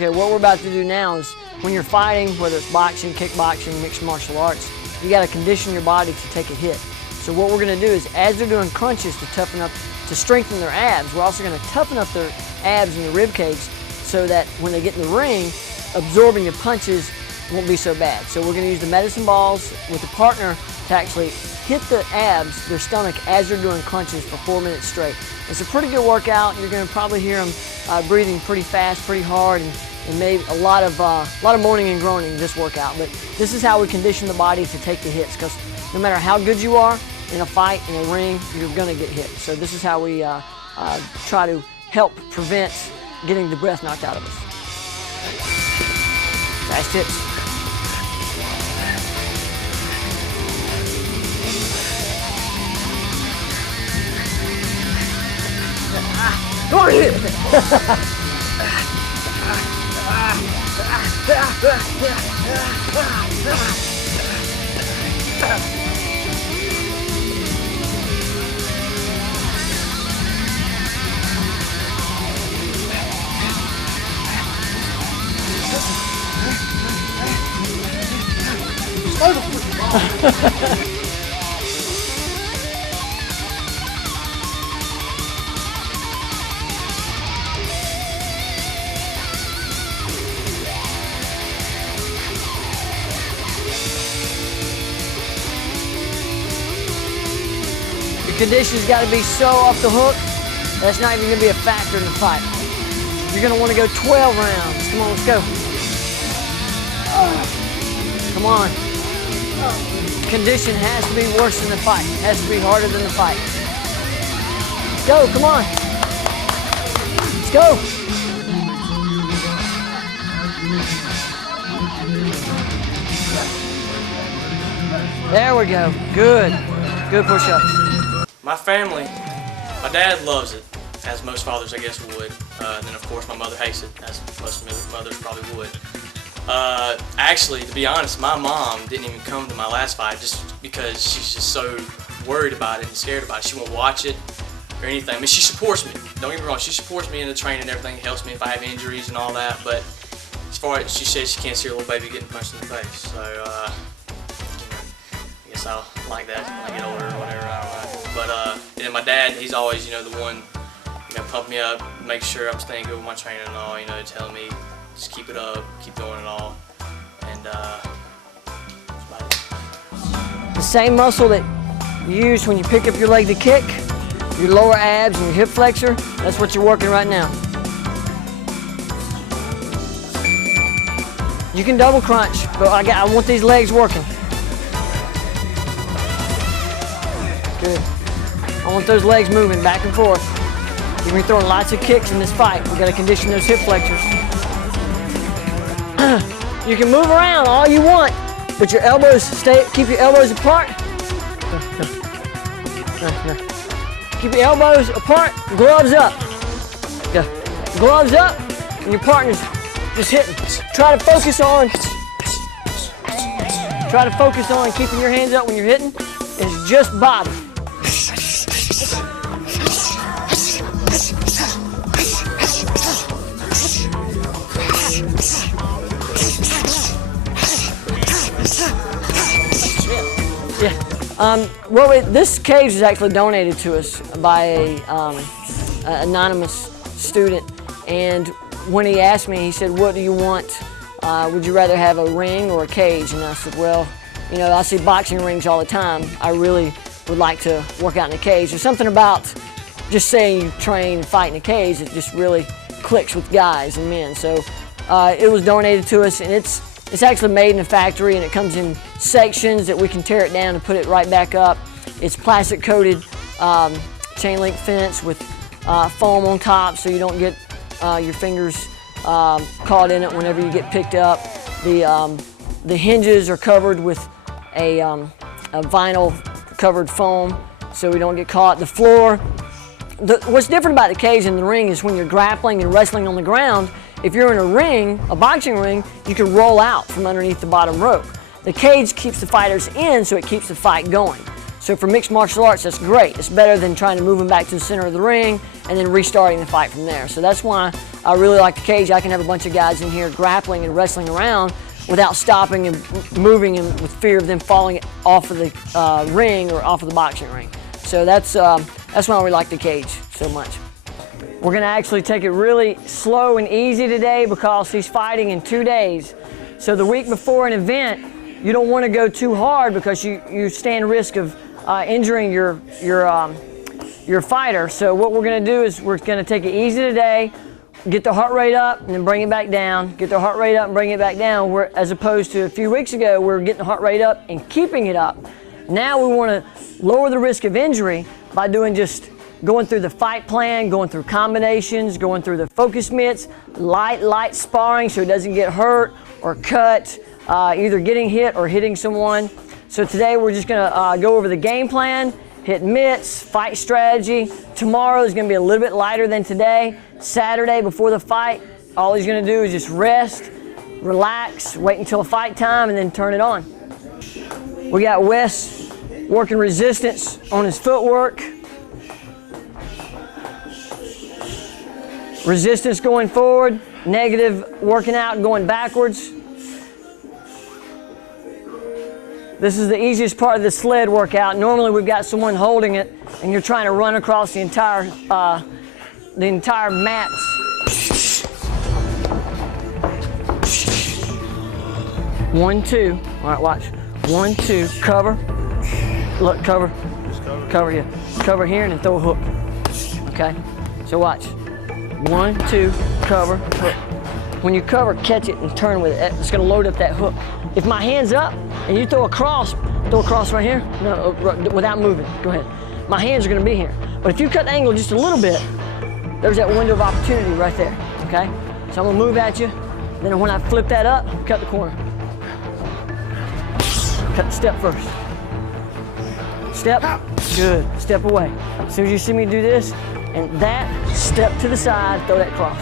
Okay, what we're about to do now is when you're fighting, whether it's boxing, kickboxing, mixed martial arts, you got to condition your body to take a hit. So what we're going to do is, as they're doing crunches to toughen up, to strengthen their abs, we're also going to toughen up their abs and the rib cage so that when they get in the ring, absorbing your punches won't be so bad. So we're going to use the medicine balls with a partner to actually hit the abs, their stomach, as they're doing crunches for 4 minutes straight. It's a pretty good workout. You're going to probably hear them breathing pretty fast, pretty hard, and maybe a lot of moaning and groaning this workout. But this is how we condition the body to take the hits, because no matter how good you are in a fight, in a ring, you're going to get hit. So this is how we try to help prevent getting the breath knocked out of us. Fast hits. Go on, hit it. Your condition's got to be so off the hook, that's not even going to be a factor in the fight. You're going to want to go 12 rounds. Come on, let's go. Come on. Condition has to be worse than the fight. It has to be harder than the fight. Go, come on. Let's go. There we go. Good. Good push-ups. My family, my dad loves it, as most fathers I guess would. And then of course my mother hates it, as most mothers probably would. Actually, to be honest, my mom didn't even come to my last fight just because she's just so worried about it and scared about it. She won't watch it or anything. I mean, she supports me. Don't get me wrong, she supports me in the training and everything. Helps me if I have injuries and all that. But as far as she says, she can't see her little baby getting punched in the face. So I guess I'll like that when I get older or whatever. I don't know. But and then my dad, he's always, the one, pump me up, make sure I'm staying good with my training and all, telling me just keep it up, keep doing it all. And the same muscle that you use when you pick up your leg to kick, your lower abs and your hip flexor, that's what you're working right now. You can double crunch, but I want these legs working. Good. I want those legs moving back and forth. You're going to be throwing lots of kicks in this fight. We've got to condition those hip flexors. You can move around all you want, but your elbows keep your elbows apart. Keep your elbows apart, gloves up. Gloves up, and your partner's just hitting. Try to focus on keeping your hands up when you're hitting. It's just body. Well, this cage was actually donated to us by an anonymous student, and when he asked me, he said, "What do you want? Would you rather have a ring or a cage?" And I said, "Well, I see boxing rings all the time. I really would like to work out in a cage." There's something about just saying you train and fight in a cage that just really clicks with guys and men. So it was donated to us, and it's actually made in a factory, and it comes in sections that we can tear it down and put it right back up. It's plastic coated chain link fence with foam on top so you don't get your fingers caught in it whenever you get picked up. The hinges are covered with a vinyl covered foam so we don't get caught. The floor, what's different about the cage and the ring is when you're grappling and wrestling on the ground, if you're in a ring, a boxing ring, you can roll out from underneath the bottom rope. The cage keeps the fighters in, so it keeps the fight going. So for mixed martial arts, that's great. It's better than trying to move them back to the center of the ring and then restarting the fight from there. So that's why I really like the cage. I can have a bunch of guys in here grappling and wrestling around without stopping and moving and with fear of them falling off of the ring or off of the boxing ring. So that's why we like the cage so much. We're gonna actually take it really slow and easy today because he's fighting in 2 days. So the week before an event, you don't want to go too hard because you stand risk of injuring your fighter. So what we're going to do is we're going to take it easy today, get the heart rate up and then bring it back down, get the heart rate up and bring it back down, as opposed to a few weeks ago, we were getting the heart rate up and keeping it up. Now we want to lower the risk of injury by doing just going through the fight plan, going through combinations, going through the focus mitts, light sparring so it doesn't get hurt or cut, either getting hit or hitting someone. So today we're just gonna go over the game plan, hit mitts, fight strategy. Tomorrow is gonna be a little bit lighter than today. Saturday before the fight, all he's gonna do is just rest, relax, wait until fight time and then turn it on. We got Wes working resistance on his footwork. Resistance going forward, negative working out and going backwards. This is the easiest part of the sled workout. Normally we've got someone holding it and you're trying to run across the entire mats. 1, 2, all right, watch. 1, 2, cover. Look, cover. Just cover. Cover, yeah. Cover here and then throw a hook. Okay, so watch. 1, 2, cover, hook. When you cover, catch it and turn with it. It's gonna load up that hook. If my hand's up and you throw a cross right here, no, without moving, go ahead. My hands are gonna be here. But if you cut the angle just a little bit, there's that window of opportunity right there, okay? So I'm gonna move at you, then when I flip that up, cut the corner. Cut the step first. Step, good, step away. As soon as you see me do this, and that, step to the side, throw that cross.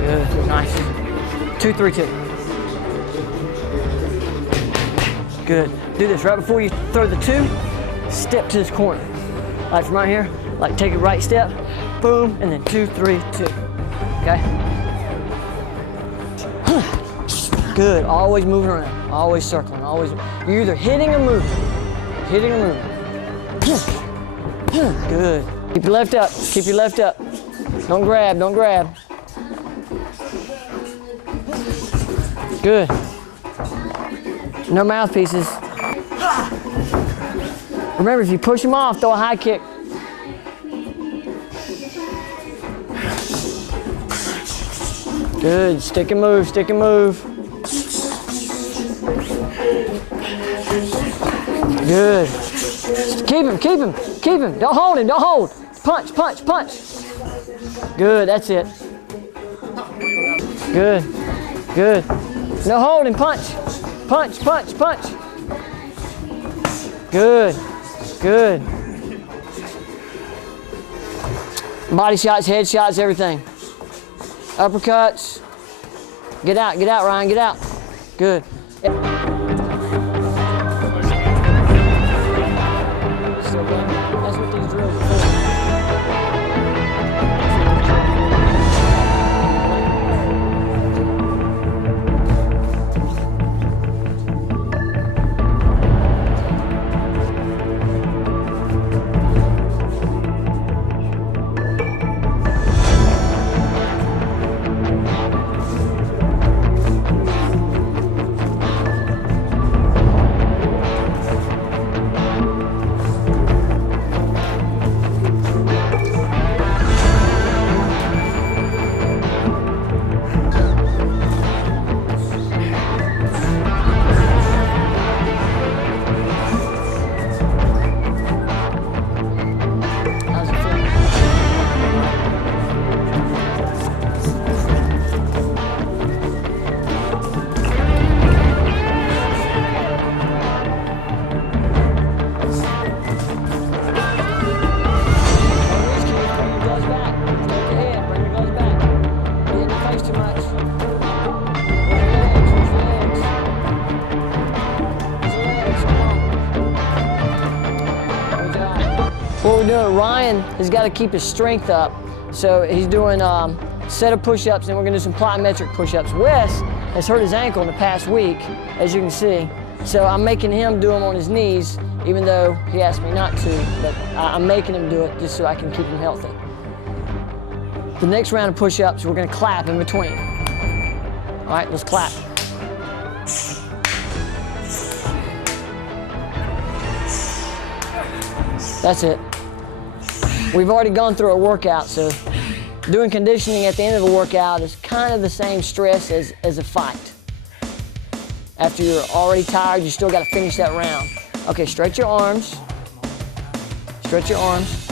Good, nice. 2, 3, 2. Good. Do this right before you throw the 2. Step to this corner. Like from right here, like take a right step, boom, and then 2, 3, 2. Okay? Good. Always moving around. Always circling. Always. You're either hitting or moving. Hitting or moving. Good. Keep your left up. Keep your left up. Don't grab. Don't grab. Good. No mouthpieces. Remember, if you push him off, throw a high kick. Good. Stick and move. Stick and move. Good. Keep him. Keep him. Keep him. Don't hold him. Don't hold. Punch. Punch. Punch. Good. That's it. Good. Good. No holding. Punch. Punch. Punch. Punch. Good. Good. Body shots, head shots, everything. Uppercuts. Get out, Ryan, get out. Good. Still good. That's what these drills are for. What we're doing, Ryan has got to keep his strength up. So he's doing a set of push-ups, and we're gonna do some plyometric push-ups. Wes has hurt his ankle in the past week, as you can see. So I'm making him do them on his knees, even though he asked me not to, but I'm making him do it just so I can keep him healthy. The next round of push-ups, we're gonna clap in between. All right, let's clap. That's it. We've already gone through a workout, so doing conditioning at the end of a workout is kind of the same stress as a fight. After you're already tired, you still got to finish that round. Okay, stretch your arms. Stretch your arms.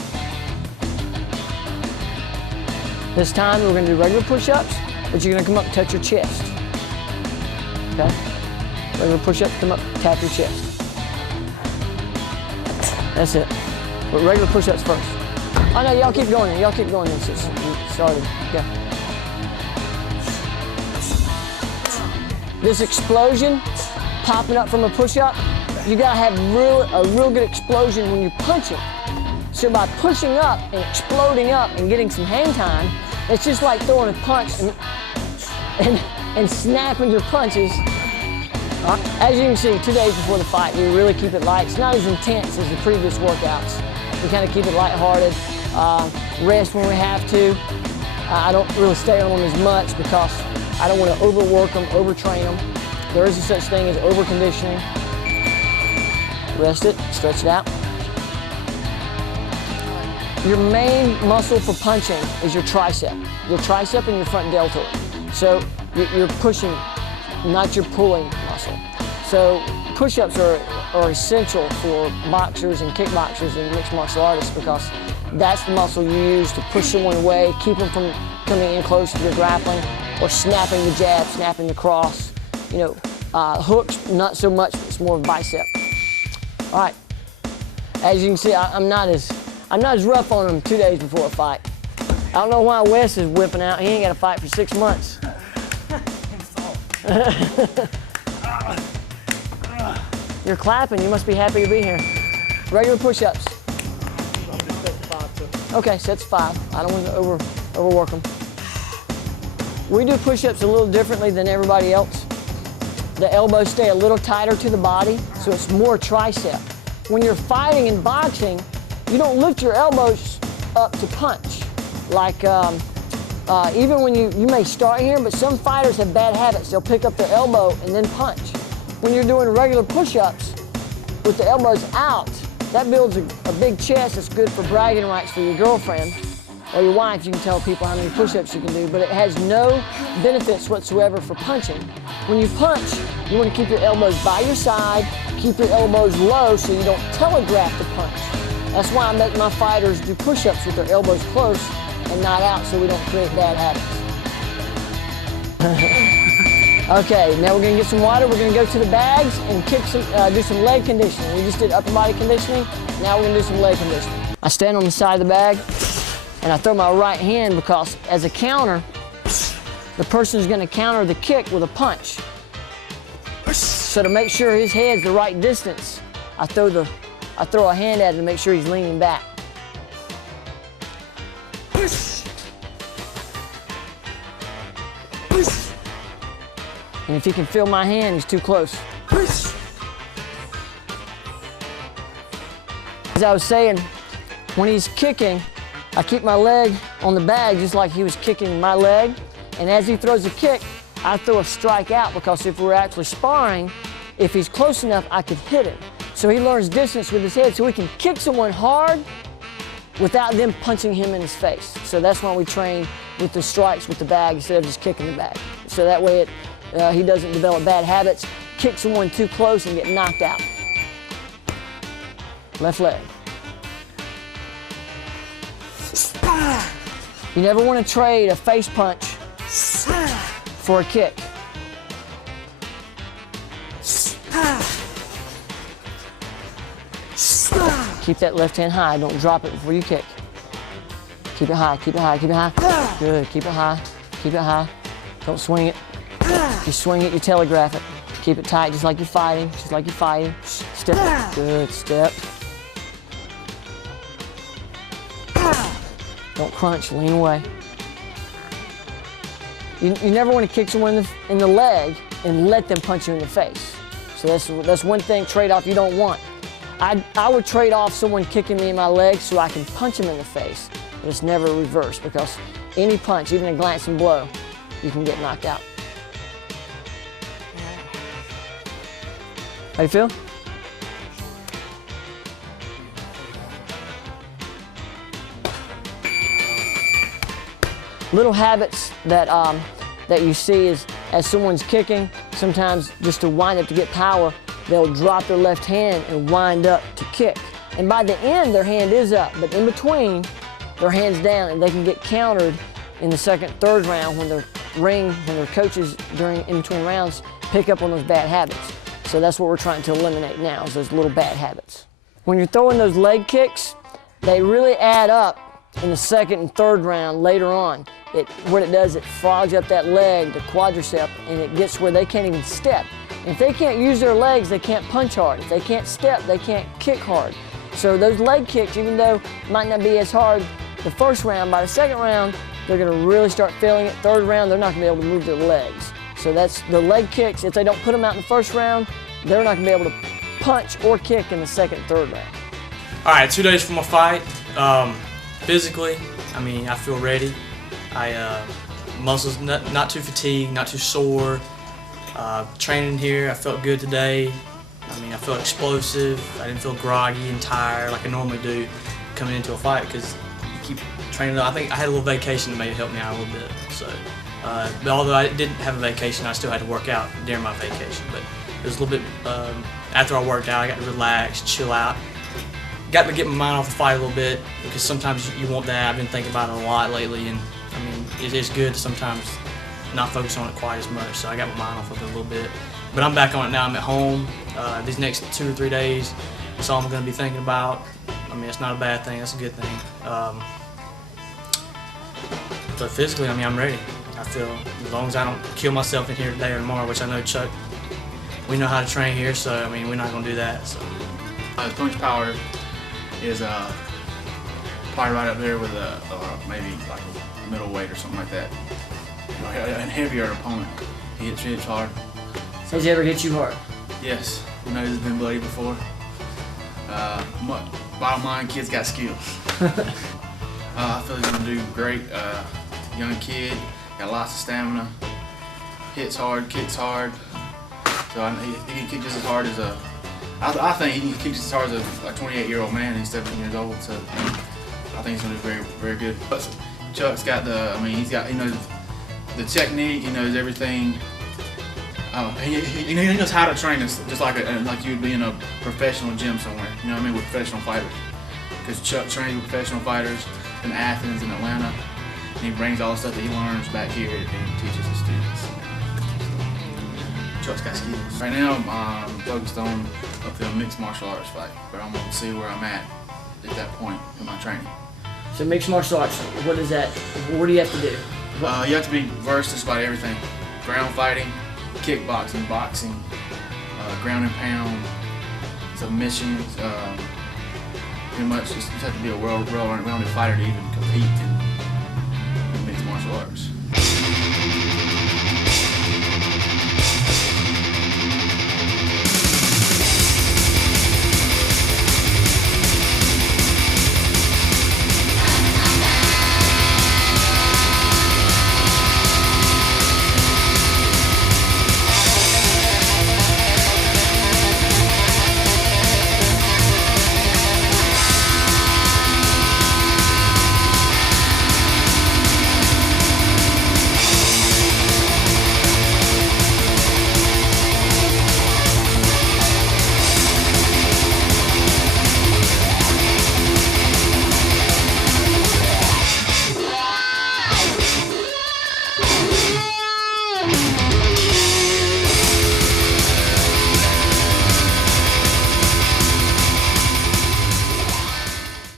This time we're going to do regular push-ups, but you're going to come up and touch your chest. Okay? Regular push-ups, come up, tap your chest. That's it. But regular push-ups first. Oh no, y'all keep going. Y'all keep going. It's started. Go. This explosion popping up from a push-up, you gotta have a real good explosion when you're punching. So by pushing up and exploding up and getting some hang time, it's just like throwing a punch and snapping your punches. As you can see, 2 days before the fight, we really keep it light. It's not as intense as the previous workouts. We kind of keep it lighthearted, rest when we have to. I don't really stay on them as much because I don't want to overwork them, overtrain them. There is a such thing as overconditioning. Rest it, stretch it out. Your main muscle for punching is your tricep and your front deltoid. So you're pushing, not your pulling muscle. So push-ups are essential for boxers and kickboxers and mixed martial artists because that's the muscle you use to push someone away, keep them from coming in close to your grappling, or snapping the jab, snapping the cross. You know, hooks, not so much, it's more of bicep. All right, as you can see, I'm not as rough on them 2 days before a fight. I don't know why Wes is whipping out. He ain't got to fight for 6 months. You're clapping, you must be happy to be here. Regular push-ups. Okay, so that's 5. I don't want to overwork them. We do push-ups a little differently than everybody else. The elbows stay a little tighter to the body, so it's more tricep. When you're fighting in boxing, you don't lift your elbows up to punch. Like, even when you may start here, but some fighters have bad habits. They'll pick up their elbow and then punch. When you're doing regular push-ups with the elbows out, that builds a big chest that's good for bragging rights for your girlfriend or your wife. You can tell people how many push-ups you can do, but it has no benefits whatsoever for punching. When you punch, you want to keep your elbows by your side, keep your elbows low so you don't telegraph the punch. That's why I make my fighters do push-ups with their elbows close and not out so we don't create bad habits. Okay, now we're gonna get some water. We're gonna go to the bags and do some leg conditioning. We just did upper body conditioning. Now we're gonna do some leg conditioning. I stand on the side of the bag and I throw my right hand because as a counter, the person is gonna counter the kick with a punch. So to make sure his head's the right distance, I throw a hand at him to make sure he's leaning back. And if he can feel my hand, he's too close. As I was saying, when he's kicking, I keep my leg on the bag just like he was kicking my leg. And as he throws a kick, I throw a strike out because if we're actually sparring, if he's close enough, I could hit him. So he learns distance with his head so he can kick someone hard without them punching him in his face. So that's why we train with the strikes with the bag instead of just kicking the bag. So that way he doesn't develop bad habits, kick someone too close and get knocked out. Left leg. You never want to trade a face punch for a kick. Keep that left hand high, don't drop it before you kick. Keep it high, keep it high, keep it high. Good, keep it high, keep it high. Don't swing it. If you swing it, you telegraph it. Keep it tight, just like you're fighting, just like you're fighting. Step, good, step. Don't crunch, lean away. You never want to kick someone in the leg and let them punch you in the face. So that's one thing, trade-off you don't want. I would trade off someone kicking me in my leg so I can punch them in the face, but it's never reversed, because any punch, even a glancing blow, you can get knocked out. How you feel? Little habits that you see is, as someone's kicking, sometimes just to wind up to get power, they'll drop their left hand and wind up to kick. And by the end, their hand is up, but in between, their hand's down, and they can get countered in the second, third round when their coaches in between rounds pick up on those bad habits. So that's what we're trying to eliminate now, is those little bad habits. When you're throwing those leg kicks, they really add up in the second and third round later on. What it does, it fogs up that leg, the quadricep, and it gets where they can't even step. And if they can't use their legs, they can't punch hard. If they can't step, they can't kick hard. So those leg kicks, even though it might not be as hard the first round, by the second round, they're gonna really start feeling it. Third round, they're not gonna be able to move their legs. So that's the leg kicks. If they don't put them out in the first round, they're not gonna be able to punch or kick in the second, third round. All right, 2 days from my fight. Physically, I mean, I feel ready. Muscles not too fatigued, not too sore. Training here, I felt good today. I mean, I felt explosive. I didn't feel groggy and tired like I normally do coming into a fight, because you keep training. I think I had a little vacation that maybe helped me out a little bit. So, but although I didn't have a vacation, I still had to work out during my vacation. But it was a little bit, after I worked out, I got to relax, chill out. Got to get my mind off the fight a little bit, because sometimes you want that. I've been thinking about it a lot lately, and I mean, it is good to sometimes not focus on it quite as much. So I got my mind off of it a little bit. But I'm back on it now. I'm at home. These next 2 or 3 days, that's all I'm going to be thinking about. I mean, it's not a bad thing. That's a good thing. But physically, I mean, I'm ready. I feel, as long as I don't kill myself in here today or tomorrow, which I know Chuck, we know how to train here, so I mean, we're not going to do that. So. Punch power is probably right up there with maybe like a middleweight or something like that. You know, a heavier opponent. He hits hard. Has he ever hit you hard? Yes, we know he's been bloody before. Bottom line, kid's got skills. I feel he's gonna do great. Young kid, got lots of stamina. Hits hard, kicks hard. So he can kick just as hard as I think he can kick just as hard as a 28-year-old man. He's 17 years old, so I think he's gonna do very, very good. But Chuck's got he knows the technique. He knows everything. He knows how to train us, just like you would be in a professional gym somewhere. You know what I mean, with professional fighters. Because Chuck trains with professional fighters in Athens and Atlanta, and he brings all the stuff that he learns back here and teaches the students. Chuck's got skills. Right now, I'm focused on a mixed martial arts fight, but I'm gonna see where I'm at that point in my training. So mixed martial arts, what is that? What do you have to do? You have to be versed in just about everything. Ground fighting, kickboxing, boxing, ground and pound, submissions. Pretty much, you have to be a well-rounded fighter to even compete in mixed martial arts.